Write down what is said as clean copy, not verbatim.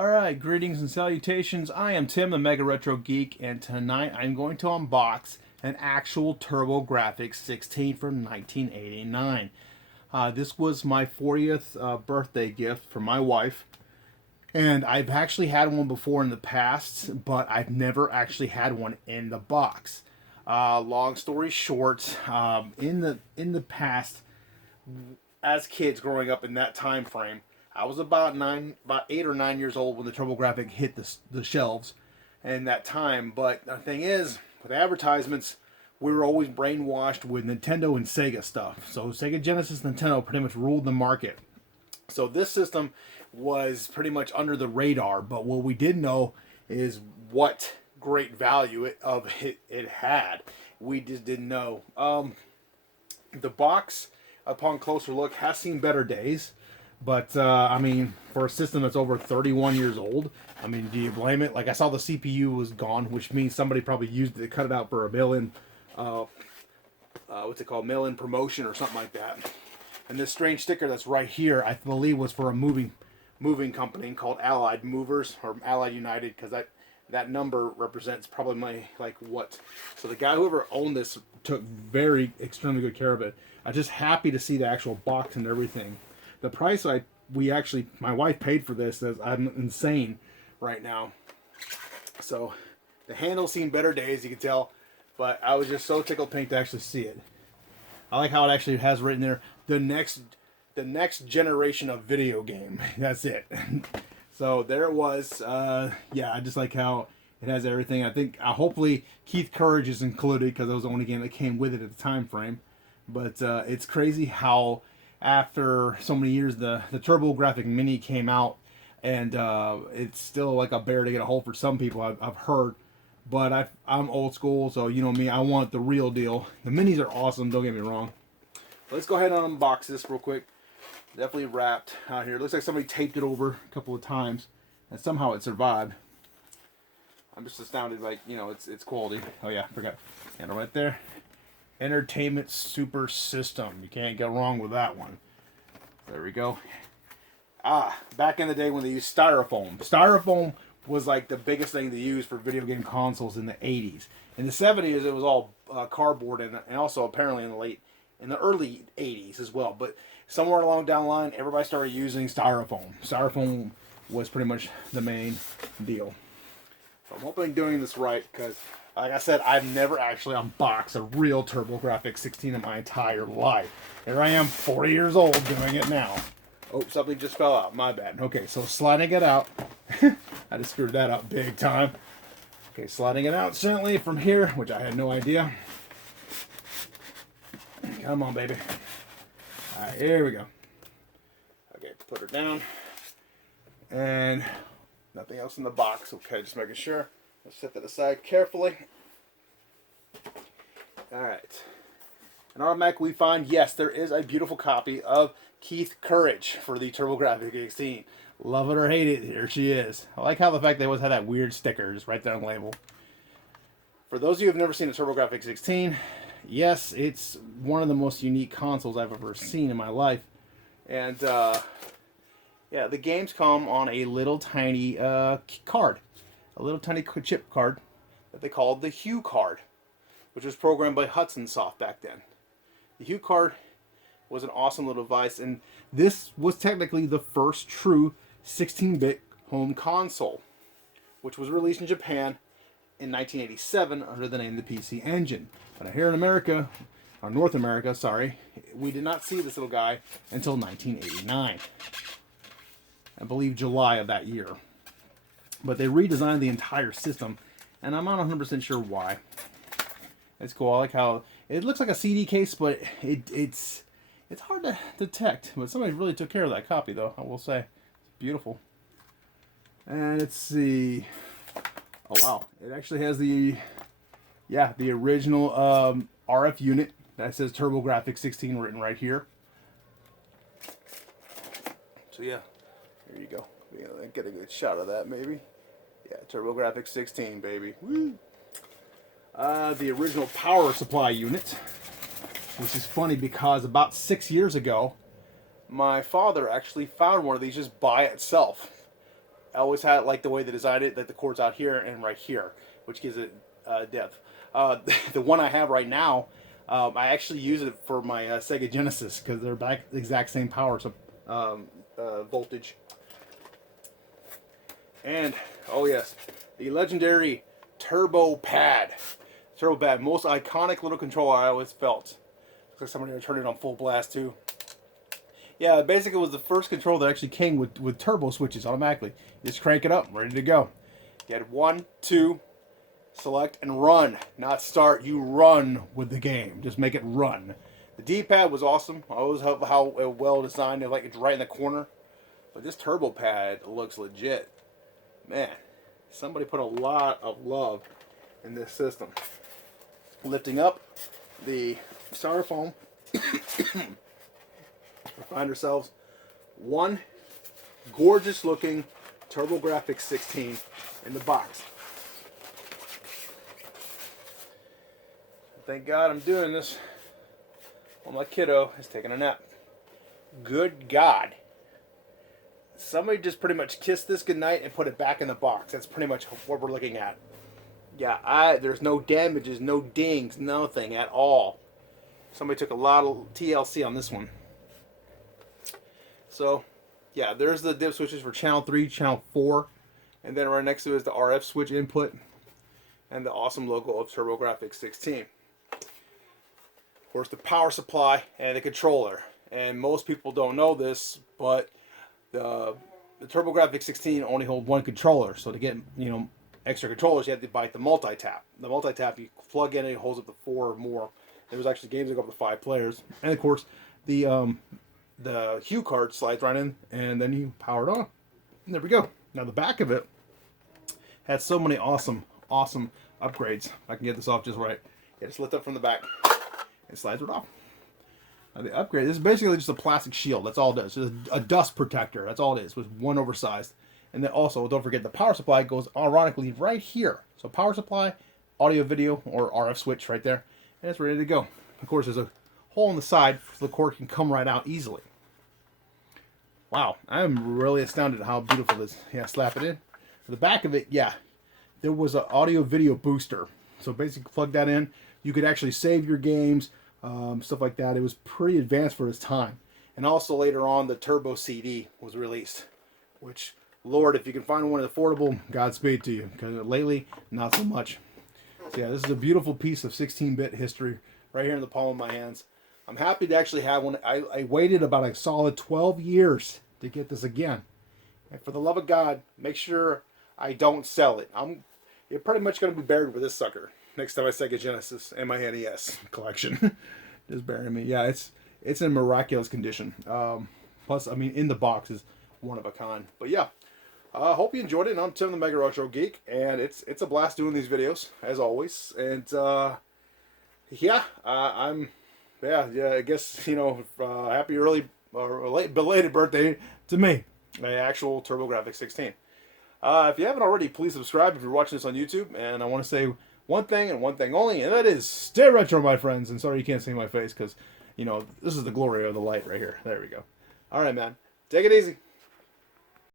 Alright, greetings and salutations. I am Tim the MegaRetroGeek, and tonight I'm going to unbox an actual TurboGrafx 16 from 1989. This was my 40th birthday gift from my wife, and I've actually had one before in the past, but I've never actually had one in the box. Long story short, in the past, as kids growing up in that time frame, I was about 8 or 9 years old when the TurboGrafx hit the shelves in that time. But the thing is, with advertisements, we were always brainwashed with Nintendo and Sega stuff. So Sega Genesis, Nintendo pretty much ruled the market. So this system was pretty much under the radar. But what we did know is what great value it had. We just didn't know. The box, upon closer look, has seen better days. But, I mean, for a system that's over 31 years old, I mean, do you blame it? Like, I saw the CPU was gone, which means somebody probably used it to cut it out for a mail-in, what's it called, mail-in promotion or something like that. And this strange sticker that's right here, I believe, was for a moving company called Allied Movers, or Allied United, because that number represents probably my, like, what. So the guy, whoever owned this, took extremely good care of it. I'm just happy to see the actual box and everything. The price my wife paid for this, I'm insane right now. So the handle's seen better days, you can tell, but I was just so tickled pink to actually see it. I like how it actually has written there, the next generation of video game. That's it. So there it was. Yeah, I just like how it has everything. I think hopefully Keith Courage is included because that was the only game that came with it at the time frame. But it's crazy how after so many years the TurboGrafx Mini came out, and it's still like a bear to get a hold for some people, I've heard. But I'm old school, so you know me, I want the real deal. The minis are awesome, don't get me wrong. Let's go ahead and unbox this real quick. Definitely wrapped out here. It looks like somebody taped it over a couple of times and somehow it survived. I'm just astounded, like, you know, it's quality. Oh yeah, forgot. And right there. Entertainment Super System. You can't go wrong with that one. There we go. Back in the day when they used styrofoam. Styrofoam was like the biggest thing to use for video game consoles in the 80s. In the 70s, it was all cardboard, and also apparently in the early 80s as well. But somewhere along down the line, everybody started using styrofoam. Styrofoam was pretty much the main deal. So I'm hoping I'm doing this right, because like I said, I've never actually unboxed a real TurboGrafx 16 in my entire life. Here I am, 40 years old, doing it now. Oh, something just fell out. My bad. Okay, so sliding it out. I just screwed that up big time. Okay, sliding it out gently from here, which I had no idea. Come on, baby. All right, here we go. Okay, put her down. And nothing else in the box. Okay, just making sure. Let's set that aside carefully. Alright. In our Mac we find, yes, there is a beautiful copy of Keith Courage for the TurboGrafx 16. Love it or hate it, here she is. I like how the fact they always had that weird sticker just right there on the label. For those of you who have never seen a TurboGrafx 16, yes, it's one of the most unique consoles I've ever seen in my life. And, yeah, the games come on a little tiny card. A little tiny chip card that they called the Hue card, which was programmed by Hudson Soft back then. The Hue card was an awesome little device, and this was technically the first true 16-bit home console, which was released in Japan in 1987 under the name of the PC Engine. But here in America, or North America, sorry, we did not see this little guy until 1989. I believe July of that year. But they redesigned the entire system, and I'm not 100% sure why. It's cool. I like how it looks like a CD case, but it's hard to detect. But somebody really took care of that copy, though, I will say. It's beautiful. And let's see. Oh, wow. It actually has the original RF unit that says TurboGrafx 16 written right here. So, yeah. There you go. Yeah, get a good shot of that, maybe. Yeah, TurboGrafx 16, baby. Woo! The original power supply unit, which is funny because about 6 years ago, my father actually found one of these just by itself. I always had like the way they designed it, that the cord's out here and right here, which gives it depth. The one I have right now, I actually use it for my Sega Genesis because they're back the exact same power, so voltage. And oh yes, the legendary Turbo Pad. Turbo Pad, most iconic little controller I always felt. Looks like somebody turned it on full blast too. Yeah, basically it was the first controller that actually came with turbo switches automatically. You just crank it up, ready to go. You had 1, 2, select and run. Not start, you run with the game. Just make it run. The D-pad was awesome. I always love how well designed. Like it's right in the corner. But this Turbo Pad looks legit. Man, somebody put a lot of love in this system. Lifting up the styrofoam. We find ourselves one gorgeous looking TurboGrafx 16 in the box. Thank God I'm doing this while my kiddo is taking a nap. Good God. Somebody just pretty much kissed this goodnight and put it back in the box. That's pretty much what we're looking at. Yeah, there's no damages, no dings, nothing at all. Somebody took a lot of TLC on this one. So, yeah, there's the dip switches for channel 3, channel 4. And then right next to it is the RF switch input. And the awesome logo of TurboGrafx 16. Of course, the power supply and the controller. And most people don't know this, but the TurboGrafx 16 only holds one controller. So to get, extra controllers, you have to buy the multi-tap. The multi-tap, you plug in and it holds up to 4 or more. There's actually games that go up to 5 players. And of course, the Hue card slides right in, and then you power it on. And there we go. Now the back of it had so many awesome upgrades. If I can get this off just right. Yeah, just lift up from the back. It slides right off. Now the upgrade, this is basically just a plastic shield. That's all it is. Just a dust protector. That's all it is. With one oversized. And then also, don't forget, the power supply goes ironically right here. So power supply, audio, video, or RF switch right there. And it's ready to go. Of course, there's a hole in the side so the cord can come right out easily. Wow, I'm really astounded at how beautiful this. Yeah, slap it in. The back of it, yeah, there was an audio video booster. So basically plug that in. You could actually save your games, stuff like that. It was pretty advanced for its time. And also later on, the Turbo CD was released. Which, Lord, if you can find one affordable, Godspeed to you. Because lately, not so much. So yeah, this is a beautiful piece of 16-bit history right here in the palm of my hands. I'm happy to actually have one. I waited about a solid 12 years to get this again. And for the love of God, make sure I don't sell it. You're pretty much going to be buried with this sucker next to my Sega Genesis and my NES collection. Just burying me. Yeah, it's in miraculous condition. Plus, I mean, in the box is one of a kind. But yeah, I hope you enjoyed it. I'm Tim the MegaRetroGeek, and it's a blast doing these videos, as always. And yeah, I guess, happy early or late belated birthday to me, my actual TurboGrafx 16. If you haven't already, please subscribe if you're watching this on YouTube. And I want to say one thing and one thing only, and that is stay retro, my friends. And sorry you can't see my face because, this is the glory of the light right here. There we go. All right, man. Take it easy.